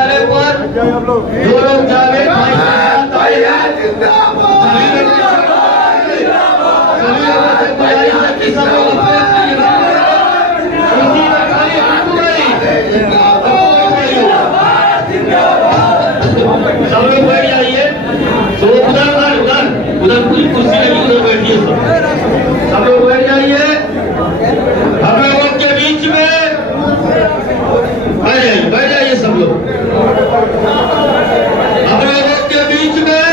जाने पर जो लोग जावे सब लोग बैठ जाइए। तो उधर पूरी कुर्सी लगी, उधर बैठिए सब लोग बैठ जाइए। हम लोगों के बीच में बैठ जाइए सब लोग। हम लोगों के बीच में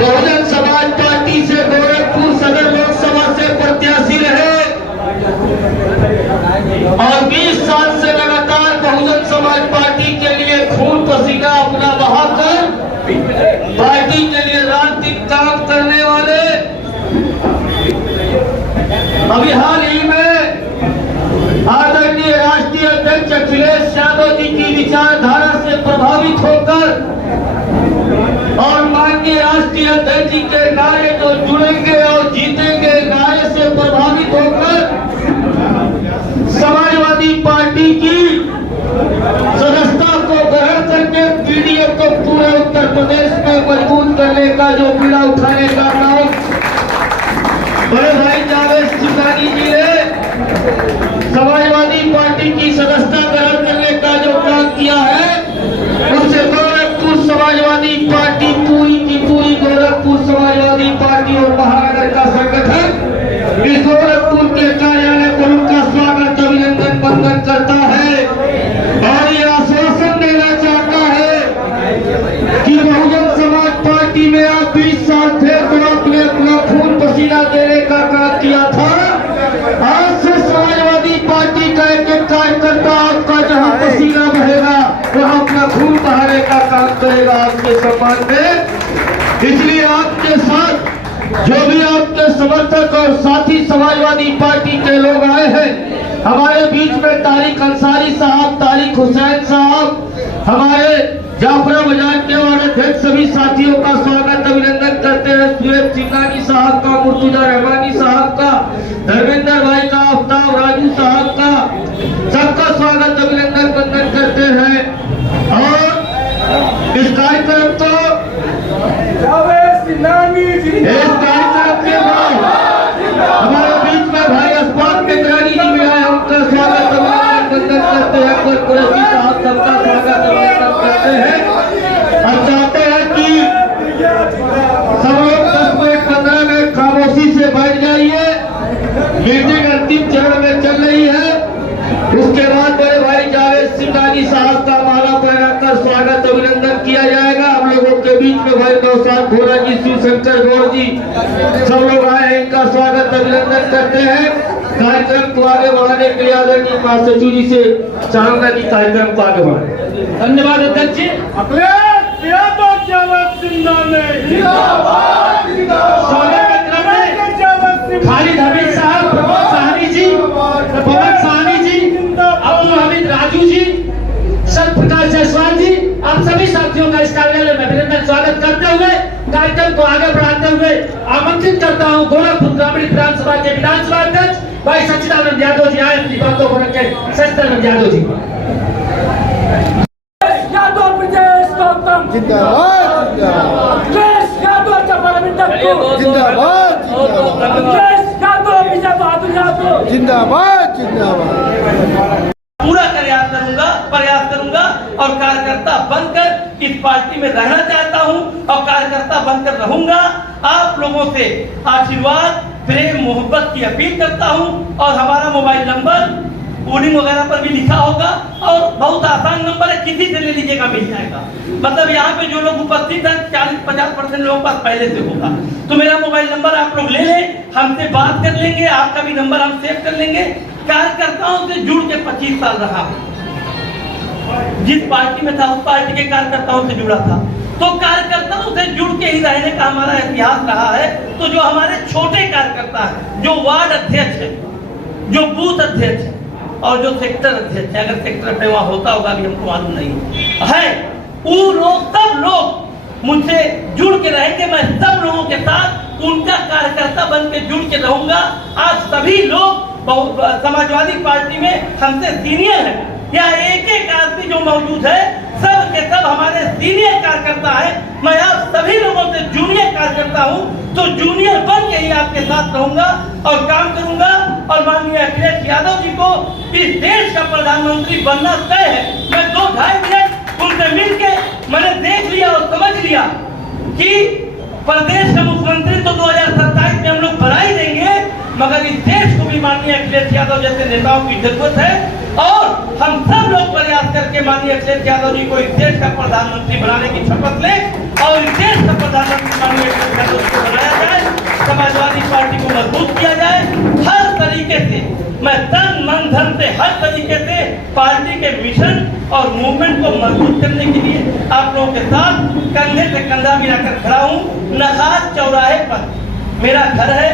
बहुजन समाज पार्टी से गोरखपुर सदर लोकसभा से प्रत्याशी रहे और 20 साल से लगातार बहुजन समाज पार्टी के लिए खून पसीना अपना बहाकर पार्टी के लिए रात दिन काम करने वाले, अभी हाल ही में आदरणीय राष्ट्रीय अध्यक्ष अखिलेश यादव जी की विचारधारा से प्रभावित होकर और माननीय राष्ट्रीय अध्यक्ष जी के नारे जो जुड़ेंगे और जीतेंगे नारे से प्रभावित होकर समाजवादी पार्टी की सदस्यता को ग्रहण करके पीडीए को पूरे उत्तर प्रदेश में मजबूत करने का जो बीड़ा उठाने का काम बड़े भाई जावेद सिंघानी जी ने समाजवादी पार्टी की सदस्यता ग्रहण करने का जो काम किया है, उससे गोरखपुर समाजवादी पार्टी पूरी की पूरी गोरखपुर समाजवादी पार्टी और महानगर का संगठन इस गोरखपुर के कार्यालय पर उनका स्वागत अभिनंदन वंदन करता है और ये आश्वासन देना चाहता है कि बहुजन समाज पार्टी में आप 20 साल थे तो आपने अपना खून पसीना देने का काम किया था। आज से समाजवादी पार्टी का एक एक कार्यकर्ता आपका जहां पसीना बहेगा वहां अपना खून बहाने का काम करेगा आपके सम्मान में। इसलिए आपके साथ जो भी आपके समर्थक और साथी समाजवादी पार्टी के लोग आए हैं, हमारे बीच में तारिक अंसारी साहब, तारिक हुसैन साहब, हमारे जाफरा बाजार के वाले अध्यक्ष, सभी साथियों का स्वागत अभिनंदन करते हैं। सुहेब सिंघानी साहब का, मुर्तुजा रहमानी साहब का, धर्मेंद्र भाई का, आफ्ताब राजू साहब का, सबका स्वागत अभिनंदन वंदन करते हैं। और इस कार्यक्रम को इस कार्यक्रम के बाद हमारे बीच में भाई अस्पाक केंद्रानी जी भी आए, उनका स्वागत अभिनंदन करते हैं। अकबर कुरैशी साहब सबका स्वागत अभिनंदन करते हैं और चाहते हैं कि सब लोग 10 मिनट 15 मिनट खामोशी से बैठ जाइए। मीटिंग अंतिम चरण में चल रही है। उसके बाद बड़े भाई जावेद सिंघानी साहब का माला पहनाकर स्वागत अभिनंदन किया जाएगा। हम लोगों के बीच में भाई नौशाद भोला जी, शिवशंकर गौड़ जी सब लोग आए हैं, इनका स्वागत अभिनंदन करते हैं। कार्यक्रम को आगे बढ़ाने के लिए आदरणीय महासचिव जी से चाहूंगा कि कार्यक्रम को आगे बढ़ाए। धन्यवाद अध्यक्ष जी। खालिद हमीद साहब, प्रमोद साहनी जी, पवन साहनी जी, अब्दुल हमीद राजू जी, सत प्रकाश जायसवाल जी, आप सभी साथियों का इस कार्यालय में अभिनंदन स्वागत करते हुए कार्यक्रम को आगे बढ़ाते हुए आमंत्रित करता हूँ गोरखपुर ग्रामीण विधानसभा के विधानसभा अध्यक्ष भाई सच्चिदानंद यादव जी आए अपनी बातों को रखें। सच्चिदानंद यादव जी। यादव प्रदेश गौतम जिंदाबाद, यादव जिंदाबाद, यादव विजय बहादुर यादव जिंदाबाद जिंदाबाद। पूरा प्रयास करूंगा और कार्यकर्ता बनकर इस पार्टी में रहना चाहता हूं और कार्यकर्ता बनकर रहूंगा। आप लोगों से आशीर्वाद, प्रेम, मोहब्बत की अपील करता हूं और हमारा मोबाइल नंबर कोडिंग वगैरह पर भी लिखा होगा और बहुत आसान नंबर है, किसी से ले लीजिएगा मिल जाएगा। मतलब यहाँ पे जो लोग उपस्थित हैं 40-50% लोगों के पास पहले से होगा, तो मेरा मोबाइल नंबर आप लोग ले लें, हमसे बात कर लेंगे, आपका भी नंबर हम सेव कर लेंगे। कार्यकर्ताओं से जुड़ के 25 साल रहा, जिस पार्टी में था उस पार्टी के कार्यकर्ताओं से जुड़ा था, तो कार्यकर्ताओं से जुड़ के ही रहने का हमारा इतिहास रहा है। तो जो हमारे छोटे कार्यकर्ता हैं, जो वार्ड अध्यक्ष है, जो बूथ अध्यक्ष है और जो सेक्टर अध्यक्ष है, अगर सेक्टर पे वहां होता होगा भी हमको मालूम नहीं है, वो लोग सब लोग मुझसे जुड़ के रहेंगे। मैं सब लोगों के साथ उनका कार्यकर्ता बन के जुड़ के रहूंगा। आज सभी लोग समाजवादी पार्टी में हमसे सीनियर है या एक एक आदमी जो मौजूद है सब के सब हमारे सीनियर कार्यकर्ता है। मैं आप सभी लोगों से जूनियर कार्यकर्ता हूं, तो जूनियर बन के ही आपके साथ रहूंगा और काम करूंगा। और माननीय अखिलेश यादव जी को इस देश का प्रधानमंत्री बनना तय है। मैं 2-2.5 मिनट उनसे मिलके मैंने देख लिया और समझ लिया कि प्रदेश का मुख्यमंत्री तो 2027 में हम लोग बना ही देंगे, मगर इस देश को भी माननीय अखिलेश यादव जैसे नेताओं की जरूरत है। और हम सब लोग प्रयास करके माननीय अखिलेश यादव जी को इस देश का प्रधानमंत्री बनाने की शपथ लें और इस देश का प्रधानमंत्री माननीय अखिलेश यादव जी को बनाया जाए, समाजवादी पार्टी को मजबूत किया जाए। हर तरीके से मैं तन मन धन से हर तरीके से पार्टी के मिशन और मूवमेंट को मजबूत करने के लिए आप लोगों के साथ कंधे से कंधा मिलाकर खड़ा हूँ। नखास चौराहे पर मेरा घर है,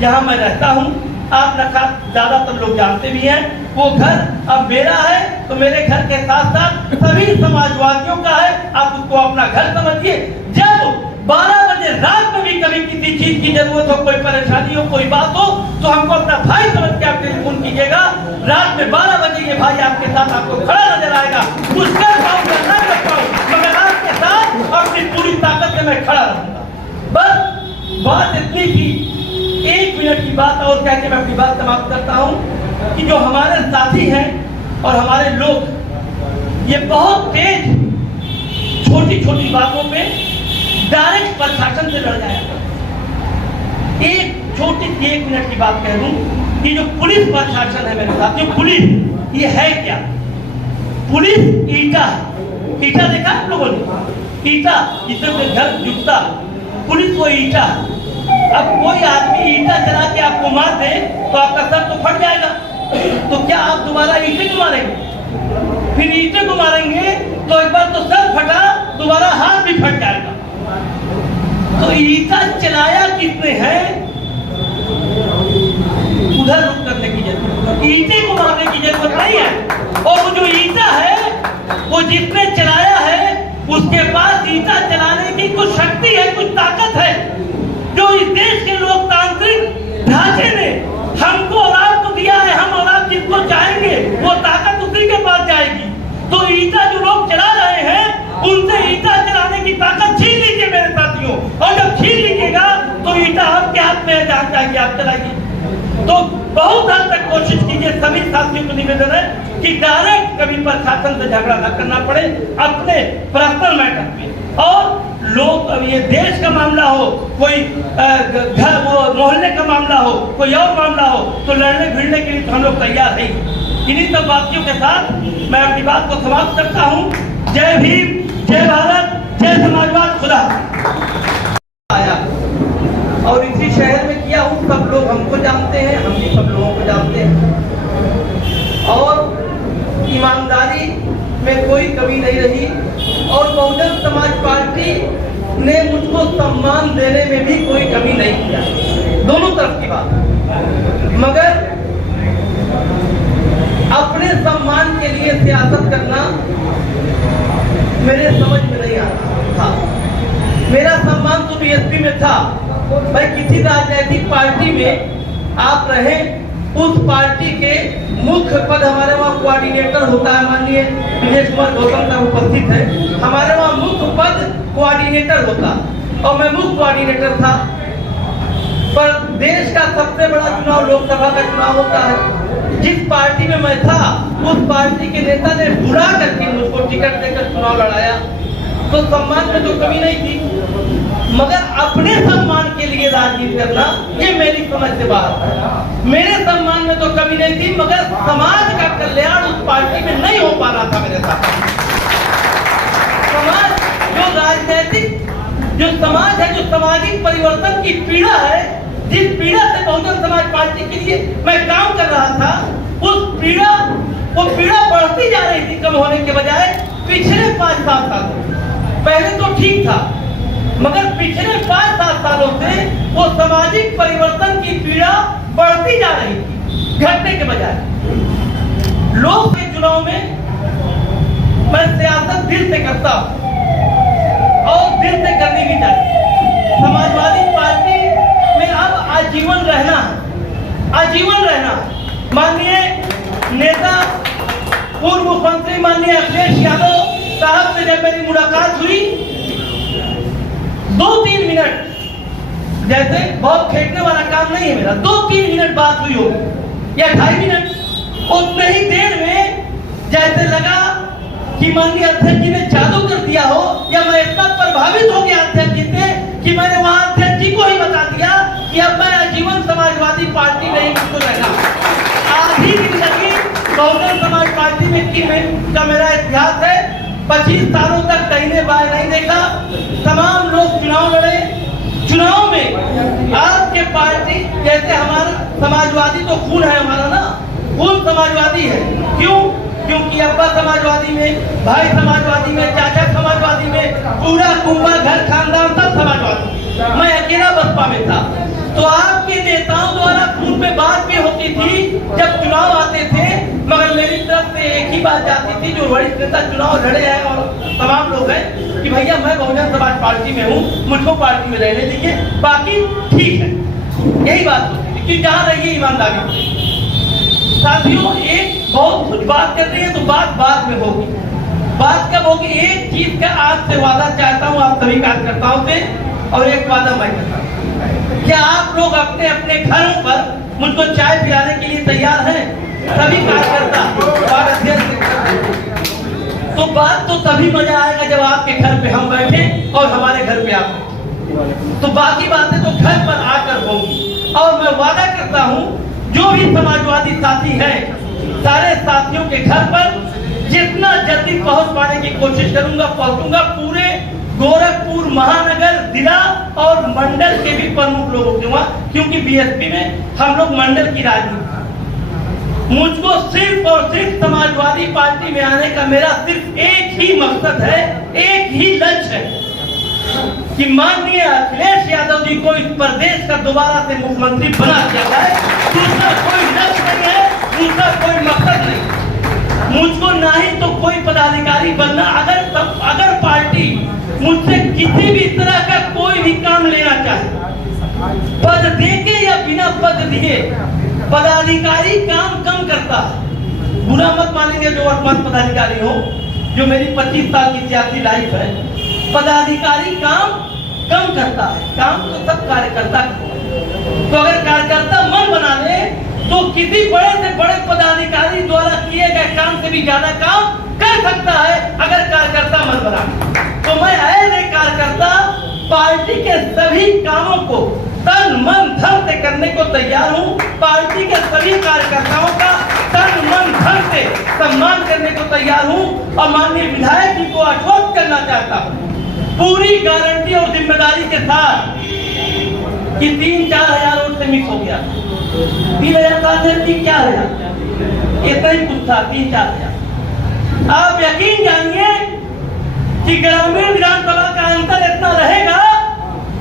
जहाँ मैं रहता हूँ। आप नखास ज्यादातर लोग जानते भी हैं। वो घर अब मेरा है, तो मेरे घर के साथ साथ सभी समाजवादियों का है। आप उसको अपना घर समझिए। जब 12 बजे रात में भी कभी किसी चीज की जरूरत हो, कोई परेशानी हो, कोई बात हो, तो हमको अपना भाई समझ के आप टेलीफोन कीजिएगा। रात में 12 बजे ये भाई आपके साथ आपको खड़ा नजर आएगा। उसका काम करना कर पाऊं, मगर आपके साथ अपनी पूरी ताकत से मैं खड़ा रहूंगा। बस बात इतनी थी, 1 मिनट की बात और कह के मैं अपनी बात समाप्त करता हूँ कि जो हमारे साथी हैं और हमारे लोग ये बहुत तेज छोटी छोटी बातों पे डायरेक्ट प्रशासन से लड़ जाया। एक छोटी 1 मिनट की बात कह दूं कि जो पुलिस प्रशासन है मेरे साथ, जो पुलिस ये है क्या? पुलिस ईटा है। ईटा देखा आप लोगों ने? ईटा जिससे घर जुटता, पुलिस वो ईटा। अब कोई आदमी ईटा चला के आपको मार दे तो आपका सर तो फट जाएगा। तो क्या आप दोबारा ईटे को मारेंगे? फिर ईटे को मारेंगे तो एक बार तो सर फटा, दोबारा हाथ भी फट जाएगा। तो ईटा चलाया किसने है, उधर रुक करने की जरूरत, ईटे को मारने की जरूरत नहीं है। और वो जो ईटा है वो जिसने चलाया है उसके पास ईटा चलाने की कुछ शक्ति है, कुछ ताकत है, जो इस देश के लोकतांत्रिक ढांचे ने हमको और आपको दिया है। हम और आप जिसको चाहेंगे वो ताकत उसी के पास जाएगी। तो ईटा जो लोग चला रहे हैं उनसे ईटा चलाने की ताकत छीन लीजिए मेरे साथियों। और जब छीन लीजिएगा तो ईटा आपके हाथ में है, जहां चाहिए आप चलाइए। तो बहुत हद तक कोशिश कीजिए, सभी साथियों को निवेदन है कि डायरेक्ट कभी प्रशासन से झगड़ा न करना पड़े अपने पर्सनल मैटर में। और लोग, अब ये देश का मामला हो, कोई घर वो मोहल्ले का मामला हो, कोई और मामला हो, तो लड़ने भिड़ने के लिए तो हम लोग तैयार हैं। इन्हीं सब बातियों के साथ मैं अपनी बात को समाप्त करता हूँ। जय भीम, जय भारत, जय समाजवाद। खुदा आया और इसी शहर में किया हूँ। सब लोग हमको जानते हैं, हम भी सब लोगों को जानते हैं। और ईमानदारी में कोई कमी नहीं रही। और बहुजन समाज पार्टी ने मुझको सम्मान देने में भी कोई कमी नहीं किया, दोनों तरफ की बात। मगर अपने सम्मान के लिए सियासत करना मेरे समझ में नहीं आता था। मेरा सम्मान तो बीएसपी में था। भाई किसी राजनीतिक पार्टी में आप रहे, उस पार्टी के मुख्य पद, हमारे वहाँ कोऑर्डिनेटर होता है, माननीय विजय कुमार गौतम साहब उपस्थित है, हमारे वहाँ मुख्य पद कोऑर्डिनेटर होता और मैं मुख्य कोऑर्डिनेटर था। पर देश का सबसे बड़ा चुनाव लोकसभा का चुनाव होता है। जिस पार्टी में मैं था उस पार्टी के नेता ने बुरा करके मुझको टिकट देकर चुनाव लड़ाया, तो सम्मान में तो कमी नहीं थी। मगर अपने सम्मान के लिए राजनीति करना ये मेरी समझ से बाहर है। मेरे सम्मान में तो कमी नहीं थी, मगर समाज का कल्याण उस पार्टी में नहीं हो पा रहा था मेरे साथ। समाज जो राजनीतिक जो समाज है, जो सामाजिक परिवर्तन की पीड़ा है, जिस पीड़ा से बहुजन समाज पार्टी के लिए मैं काम कर रहा था, वो पीड़ा बढ़ती जा रही थी कम होने के बजाय। पिछले 5-7 साल पहले तो ठीक था, मगर पिछले 5-7 सालों से वो सामाजिक परिवर्तन की पीड़ा बढ़ती जा रही थी, घटने के बजाय। लोग के चुनाव में मैं सियासत दिल से करता हूं और दिल से करनी भी चाहिए। समाजवादी पार्टी में अब आजीवन रहना है, आजीवन रहना। माननीय नेता पूर्व मुख्यमंत्री माननीय अखिलेश यादव साहब से जब मेरी मुलाकात हुई, 2-3 मिनट, जैसे बहुत फेंकने वाला काम नहीं है मेरा, 2-3 मिनट बात हुई होगी या 2.5 मिनट, उतने ही देर में जैसे लगा कि माननीय अध्यक्ष जी ने जादू कर दिया हो, या मैं इतना प्रभावित हो गया अध्यक्ष जी से कि मैंने वहां अध्यक्ष जी को ही बता दिया कि अब मैं आजीवन समाजवादी पार्टी में ही मुझको रहना। आधी जिंदगी बहुजन समाज पार्टी में का मेरा इतिहास है। 25 सालों तक कहीं बाहर नहीं देखा। तमाम लोग चुनाव लड़े, चुनाव में आपके पार्टी जैसे हमारा समाजवादी तो खून है हमारा ना, खून समाजवादी है। क्यों? क्योंकि अब्बा समाजवादी में, भाई समाजवादी में, चाचा समाजवादी में, पूरा कुंबा घर खानदान सब समाजवादी। मैं अकेला बसपा में था। तो आपके नेताओं द्वारा खून में बात भी होती थी जब चुनाव आते थे, मगर मेरी तरफ से एक ही बात जाती थी, जो वरिष्ठ नेता चुनाव लड़े हैं और तमाम लोग हैं, कि भैया मैं बहुजन समाज पार्टी में हूँ, मुझको पार्टी में रहने दीजिए, बाकी ठीक है। यही बात होती थी कि जहाँ रहिए ईमानदारी। साथियों, एक बहुत कुछ बात कर रही है तो बात बाद में होगी। बात कब होगी? एक चीज का आज से वादा चाहता हूँ आप सभी कार्यकर्ताओं से, और एक वादा मैं करता हूँ, क्या आप लोग अपने अपने घरों पर मुझको चाय पिलाने के लिए तैयार हैं? सभी कार्यकर्ता और अध्यक्ष। तो बात तो तभी मजा आएगा जब आपके घर पे हम बैठे और हमारे घर पे आप बैठे। तो बाकी बातें तो घर पर आकर होंगी। और मैं वादा करता हूँ जो भी समाजवादी साथी हैं, सारे साथियों के घर पर जितना जल्दी पहुंच पाने की कोशिश करूंगा, पहुंचूंगा। पूरे गोरखपुर महानगर, जिला और मंडल के भी प्रमुख लोगों के वहां, क्योंकि बीएसपी में हम लोग मंडल की राजनीति। मुझको सिर्फ और सिर्फ समाजवादी पार्टी में आने का मेरा सिर्फ एक ही मकसद है, एक ही लक्ष्य है कि माननीय अखिलेश यादव जी को इस प्रदेश का दोबारा से मुख्यमंत्री बना दिया जाए। दूसरा कोई लक्ष्य नहीं है, दूसरा कोई मकसद नहीं। मुझको ना ही तो कोई पदाधिकारी बनना, अगर पार्टी मुझसे किसी भी तरह का कोई भी काम लेना चाहे, पद देके या बिना पद दिए, पदाधिकारी काम कम करता है। बुरा मत मानेंगे जो वर्तमान पदाधिकारी हो, जो मेरी 25 साल की सियासी लाइफ है। पदाधिकारी काम कम करता है, काम तो सब कार्यकर्ता करता। तो अगर कार्यकर्ता मन बना ले तो किसी बड़े से बड़े पदाधिकारी द्वारा किए गए काम से भी ज्यादा काम कर सकता है, अगर कार्यकर्ता मन बना ले। तो मैं ऐसे कार्यकर्ता पार्टी के सभी कामों को तन मन धन से करने को तैयार हूँ। पार्टी के सभी कार्यकर्ताओं का तन मन धन से सम्मान करने को तैयार हूँ। और माननीय विधायक जी को आश्वस्त करना चाहता हूँ पूरी गारंटी और जिम्मेदारी के साथ कि 3-4 हजार वोट से मिस हो गया। 3,000 का 4,000 इतना ही कुछ था, 3-4 हजार। आप यकीन जानिए कि ग्रामीण विधानसभा का अंतर इतना रहेगा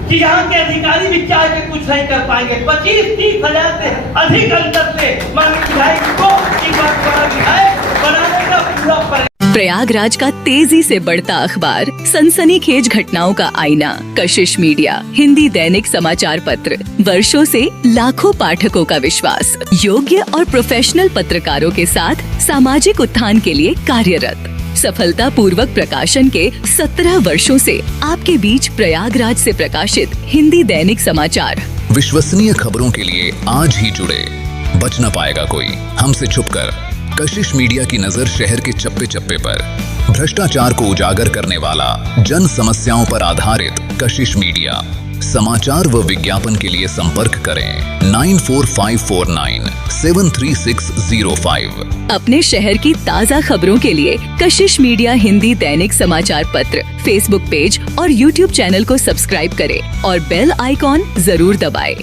कि यहाँ के अधिकारी भी चाह के कुछ नहीं कर पाएंगे। 25-30 हजार से अधिक अंतर से माननीय विधायक को विधायक बनाने का पूरा प्रयागराज का तेजी से बढ़ता अखबार, सनसनीखेज घटनाओं का आईना, कशिश मीडिया, हिंदी दैनिक समाचार पत्र, वर्षों से लाखों पाठकों का विश्वास, योग्य और प्रोफेशनल पत्रकारों के साथ सामाजिक उत्थान के लिए कार्यरत, सफलता पूर्वक प्रकाशन के 17 वर्षों से आपके बीच प्रयागराज से प्रकाशित हिंदी दैनिक समाचार। विश्वसनीय खबरों के लिए आज ही जुड़े, बच न पाएगा कोई हमसे छुपकर। कशिश मीडिया की नजर शहर के चप्पे चप्पे पर, भ्रष्टाचार को उजागर करने वाला, जन समस्याओं पर आधारित कशिश मीडिया। समाचार व विज्ञापन के लिए संपर्क करें 9454973605। अपने शहर की ताज़ा खबरों के लिए कशिश मीडिया हिंदी दैनिक समाचार पत्र फेसबुक पेज और यूट्यूब चैनल को सब्सक्राइब करें और बेल आइकॉन जरूर दबाएं।